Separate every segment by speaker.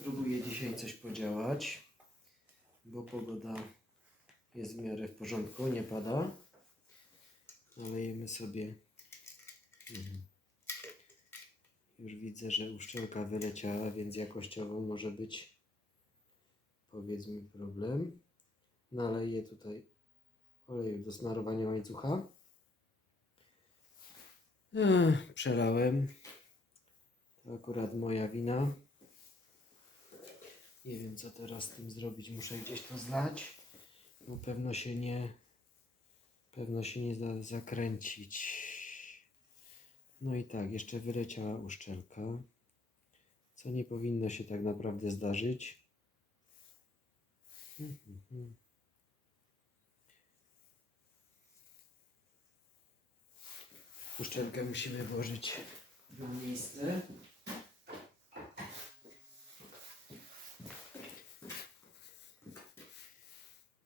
Speaker 1: Spróbuję dzisiaj coś podziałać, bo pogoda jest w miarę w porządku, nie pada. Nalejemy sobie. Mhm. Już widzę, że uszczelka wyleciała, więc jakościowo może być powiedzmy problem. Naleję tutaj oleju do smarowania łańcucha. Ech, przelałem. To akurat moja wina. Nie wiem co teraz z tym zrobić. Muszę gdzieś to zlać. Bo pewno się nie pewno się nie da zakręcić. No i tak, jeszcze wyleciała uszczelka. Co nie powinno się tak naprawdę zdarzyć. Uszczelkę musimy włożyć na miejsce.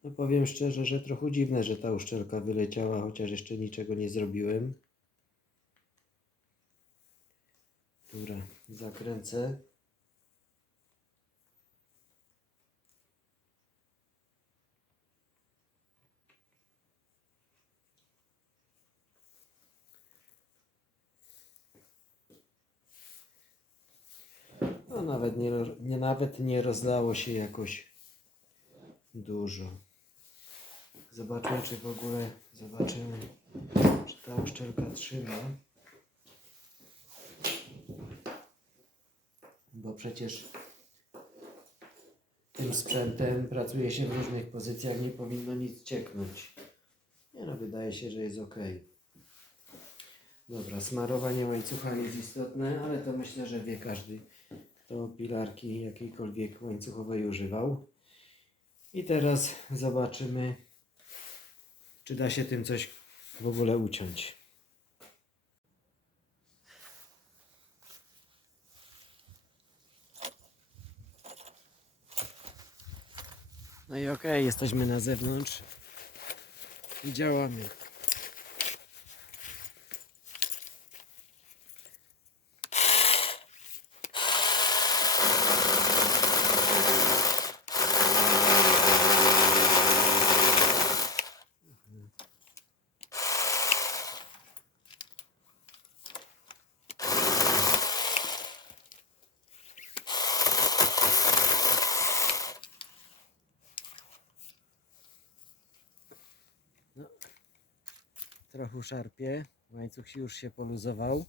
Speaker 1: No powiem szczerze, że trochę dziwne, że ta uszczelka wyleciała, chociaż jeszcze niczego nie zrobiłem. Dobra, zakręcę. No nawet nie, nie, nawet nie rozlało się jakoś dużo. Zobaczmy, czy w ogóle zobaczymy, czy ta uszczelka trzyma. Bo przecież tym sprzętem pracuje się w różnych pozycjach, nie powinno nic cieknąć. Nie no, wydaje się, że jest ok. Dobra, smarowanie łańcucha jest istotne, ale to myślę, że wie każdy, kto pilarki jakiejkolwiek łańcuchowej używał. I teraz zobaczymy, czy da się tym coś w ogóle uciąć. No i okej, jesteśmy na zewnątrz i działamy. Trochę szarpie, łańcuch już się poluzował.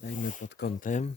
Speaker 1: Dajmy pod kątem.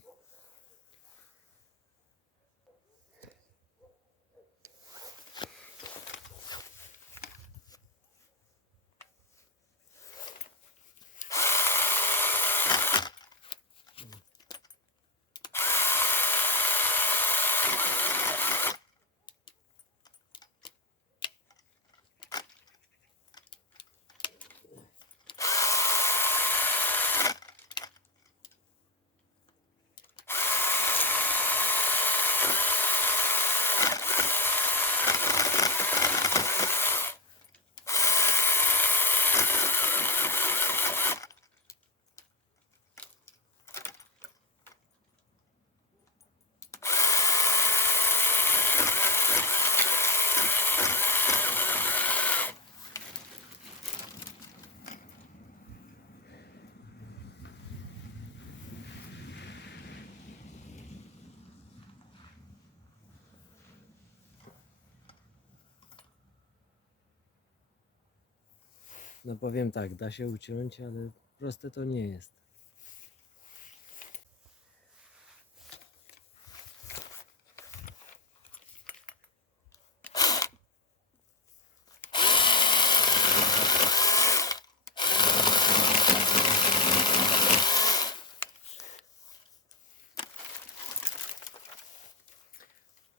Speaker 1: No powiem tak, da się uciąć, ale proste to nie jest.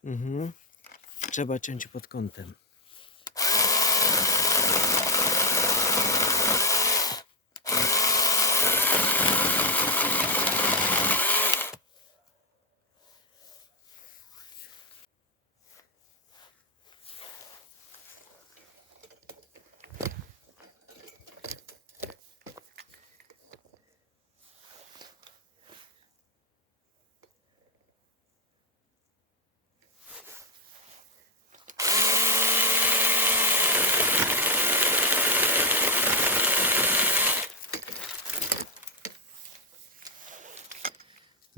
Speaker 1: Mhm. Trzeba ciąć pod kątem.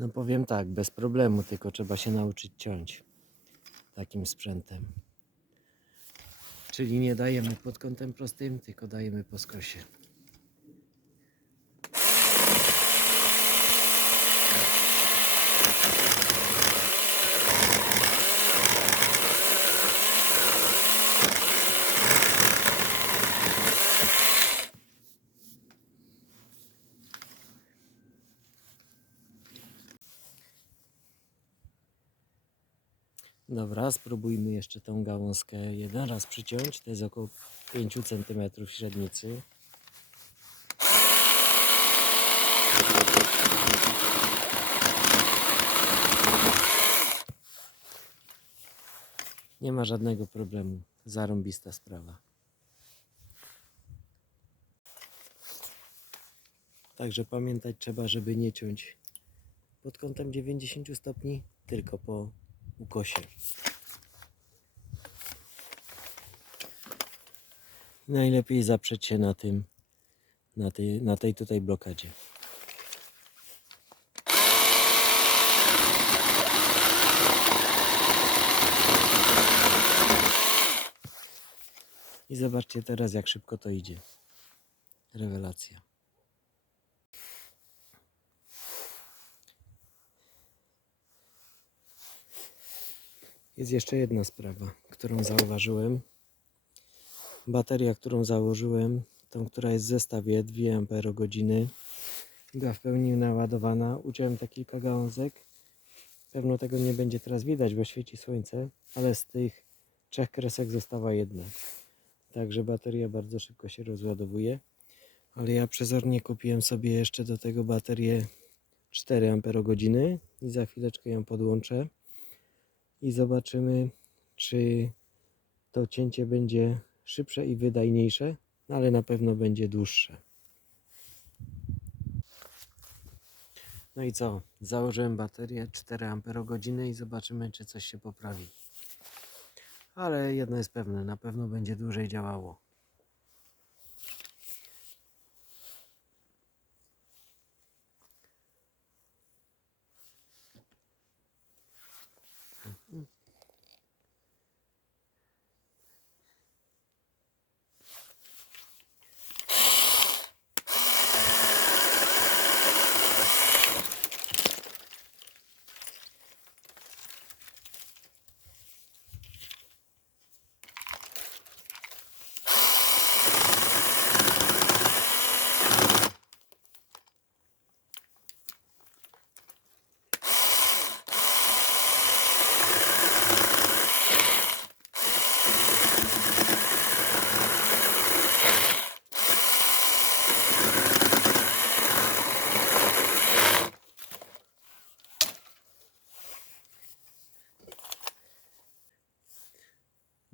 Speaker 1: No powiem tak, bez problemu, tylko trzeba się nauczyć ciąć takim sprzętem. Czyli nie dajemy pod kątem prostym, tylko dajemy po skosie. Dobra, spróbujmy jeszcze tą gałązkę jeden raz przyciąć. To jest około 5 cm średnicy. Nie ma żadnego problemu. Zarąbista sprawa. Także pamiętać trzeba, żeby nie ciąć pod kątem 90 stopni, tylko po ukosie. Najlepiej zaprzeć się na tym, na tej, na tej tutaj blokadzie. I zobaczcie teraz, jak szybko to idzie. Rewelacja. Jest jeszcze jedna sprawa, którą zauważyłem. Bateria, którą założyłem, tą, która jest w zestawie 2 Ah, była w pełni naładowana. Uciąłem te kilka gałązek. Pewno tego nie będzie teraz widać, bo świeci słońce, ale z tych trzech kresek została jedna. Także bateria bardzo szybko się rozładowuje. Ale ja przezornie kupiłem sobie jeszcze do tego baterię 4 Ah i za chwileczkę ją podłączę i zobaczymy, czy to cięcie będzie szybsze i wydajniejsze, no ale na pewno będzie dłuższe. No i co? Założyłem baterię 4 Ah i zobaczymy, czy coś się poprawi. Ale jedno jest pewne, na pewno będzie dłużej działało.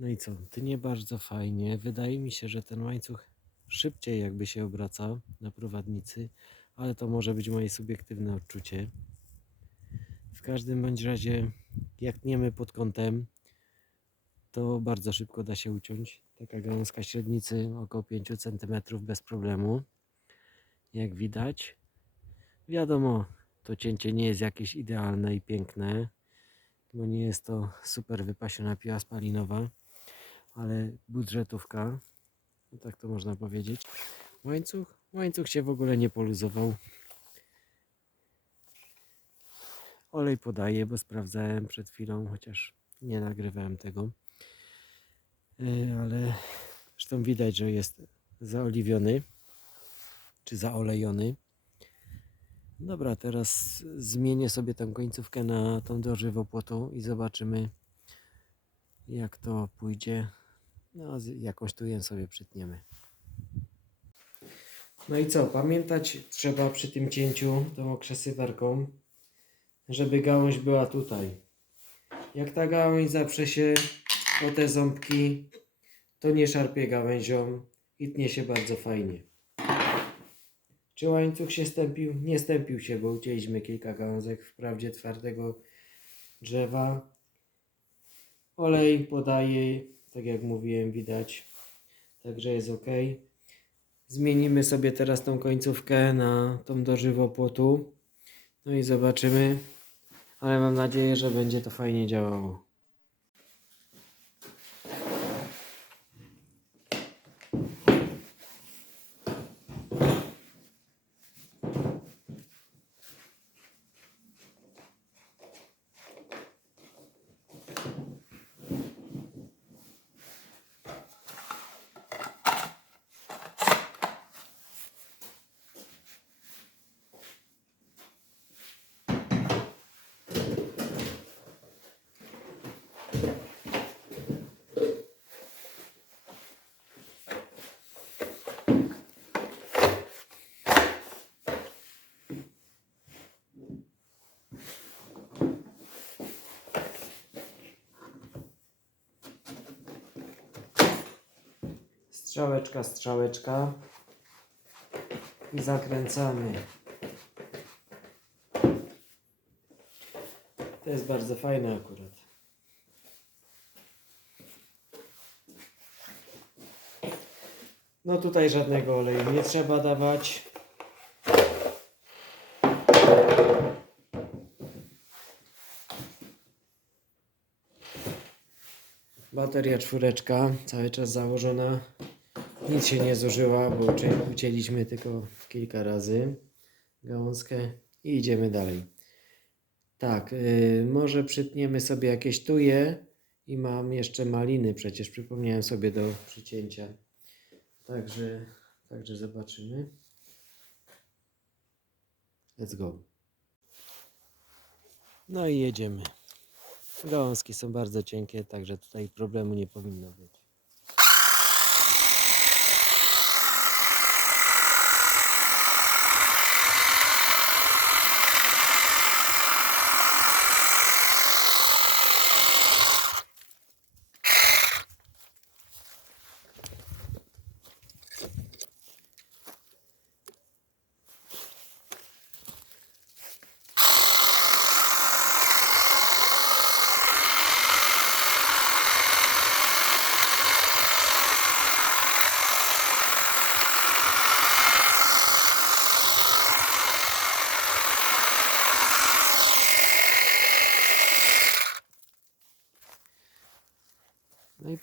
Speaker 1: No i co? Tnie bardzo fajnie. Wydaje mi się, że ten łańcuch szybciej jakby się obraca na prowadnicy, ale to może być moje subiektywne odczucie. W każdym bądź razie, jak tniemy pod kątem, to bardzo szybko da się uciąć. Taka gałązka średnicy około 5 cm bez problemu. Jak widać. Wiadomo, to cięcie nie jest jakieś idealne i piękne, bo nie jest to super wypasiona piła spalinowa ale budżetówka, no tak to można powiedzieć. Łańcuch, łańcuch się w ogóle nie poluzował. Olej podaję, bo sprawdzałem przed chwilą, chociaż nie nagrywałem tego. E, Ale zresztą widać, że jest zaoliwiony czy zaolejony. Dobra, teraz zmienię sobie tę końcówkę na tą dożywopłotą i zobaczymy, Jak to pójdzie, no jakąś tuję sobie przytniemy. No i co, pamiętać trzeba przy tym cięciu tą okrzesywarką, żeby gałąź była tutaj. Jak ta gałąź zaprze się o te ząbki, to nie szarpie gałęzią i tnie się bardzo fajnie. Czy łańcuch się stępił? Nie stępił się, bo ucięliśmy kilka gałązek wprawdzie twardego drzewa. Olej podaje, tak jak mówiłem, widać. Także jest ok. Zmienimy sobie teraz tą końcówkę na tą do żywopłotu. No i zobaczymy. Ale mam nadzieję, że będzie to fajnie działało. Strzałeczka, strzałeczka. I zakręcamy. To jest bardzo fajne akurat. No tutaj żadnego oleju nie trzeba dawać. Bateria czwóreczka, cały czas założona. Nic się nie zużyła, bo ucię- ucięliśmy tylko kilka razy gałązkę i idziemy dalej. Tak, yy, może przytniemy sobie jakieś tuje i mam jeszcze maliny, przecież przypomniałem sobie do przycięcia. Także, także zobaczymy. Let's go. No i jedziemy. Gałązki są bardzo cienkie, także tutaj problemu nie powinno być.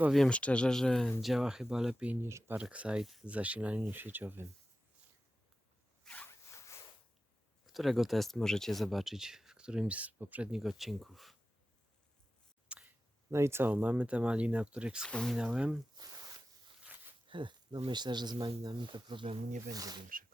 Speaker 1: Powiem szczerze, że działa chyba lepiej niż Parkside z zasilaniem sieciowym. Którego test możecie zobaczyć w którymś z poprzednich odcinków. No i co? Mamy te maliny, o których wspominałem. No myślę, że z malinami to problemu nie będzie większego.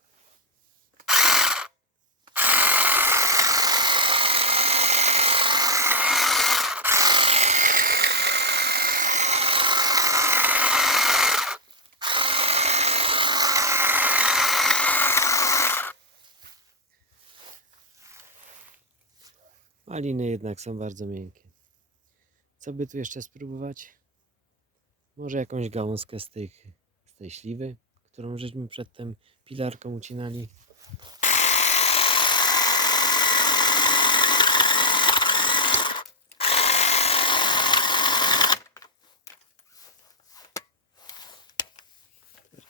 Speaker 1: Maliny jednak są bardzo miękkie. Co by tu jeszcze spróbować? Może jakąś gałązkę z, tych, z tej śliwy, którą żeśmy przedtem pilarką ucinali.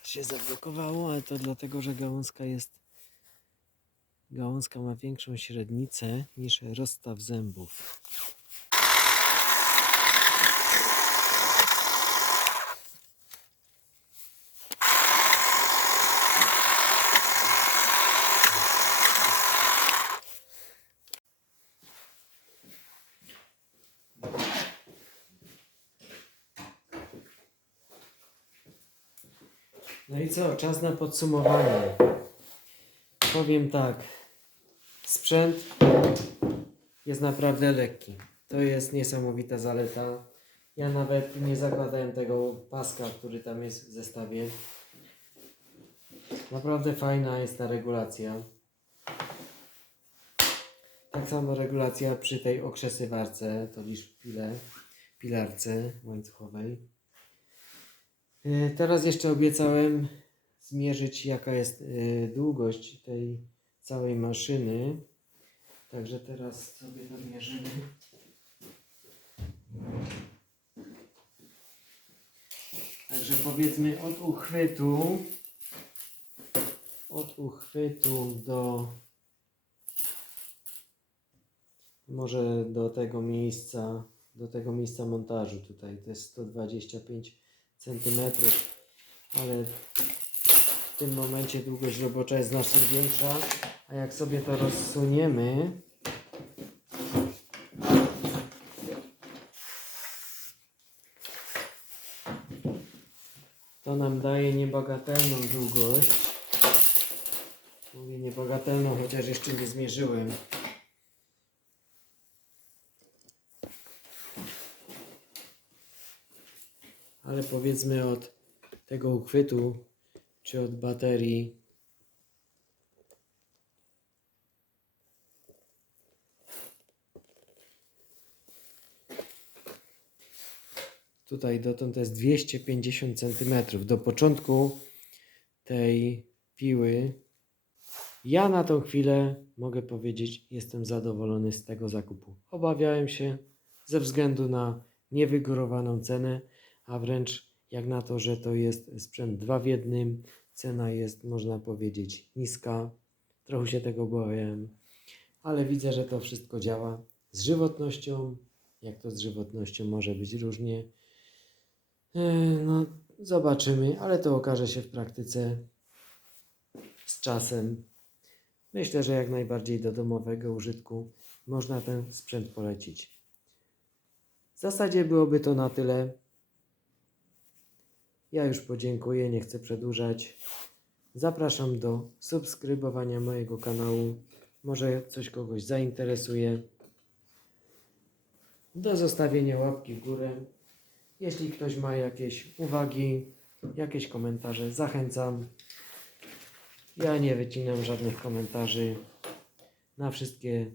Speaker 1: Się zablokowało, ale to dlatego, że gałązka jest Gałązka ma większą średnicę niż rozstaw zębów. No i co? Czas na podsumowanie. Powiem tak. Sprzęt jest naprawdę lekki. To jest niesamowita zaleta. Ja nawet nie zakładałem tego paska, który tam jest w zestawie. Naprawdę fajna jest ta regulacja. Tak samo regulacja przy tej okrzesywarce, to lisz pile, pilarce łańcuchowej. E, Teraz jeszcze obiecałem zmierzyć jaka jest e, długość tej całej maszyny. Także teraz sobie to mierzymy. Także powiedzmy od uchwytu od uchwytu do może do tego miejsca do tego miejsca montażu tutaj to jest 125 cm ale w tym momencie długość robocza jest znacznie większa a jak sobie to rozsuniemy to nam daje niebagatelną długość Mówię niebagatelną, chociaż jeszcze nie zmierzyłem. Ale powiedzmy od tego uchwytu, czy od baterii. Tutaj dotąd jest 250 cm. Do początku tej piły ja na tą chwilę mogę powiedzieć, jestem zadowolony z tego zakupu. Obawiałem się ze względu na niewygórowaną cenę, a wręcz jak na to, że to jest sprzęt dwa w jednym, cena jest, można powiedzieć, niska. Trochę się tego obawiałem, ale widzę, że to wszystko działa. Z żywotnością, jak to z żywotnością może być różnie. E, No, zobaczymy, ale to okaże się w praktyce z czasem. Myślę, że jak najbardziej do domowego użytku można ten sprzęt polecić. W zasadzie byłoby to na tyle. Ja już podziękuję, nie chcę przedłużać. Zapraszam do subskrybowania mojego kanału. Może coś kogoś zainteresuje. Do zostawienia łapki w górę. Jeśli ktoś ma jakieś uwagi, jakieś komentarze, zachęcam. Ja nie wycinam żadnych komentarzy. Na wszystkie,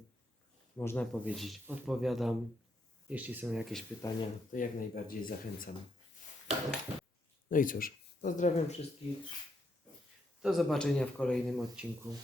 Speaker 1: można powiedzieć, odpowiadam. Jeśli są jakieś pytania, to jak najbardziej zachęcam. No i cóż, pozdrawiam wszystkich. Do zobaczenia w kolejnym odcinku.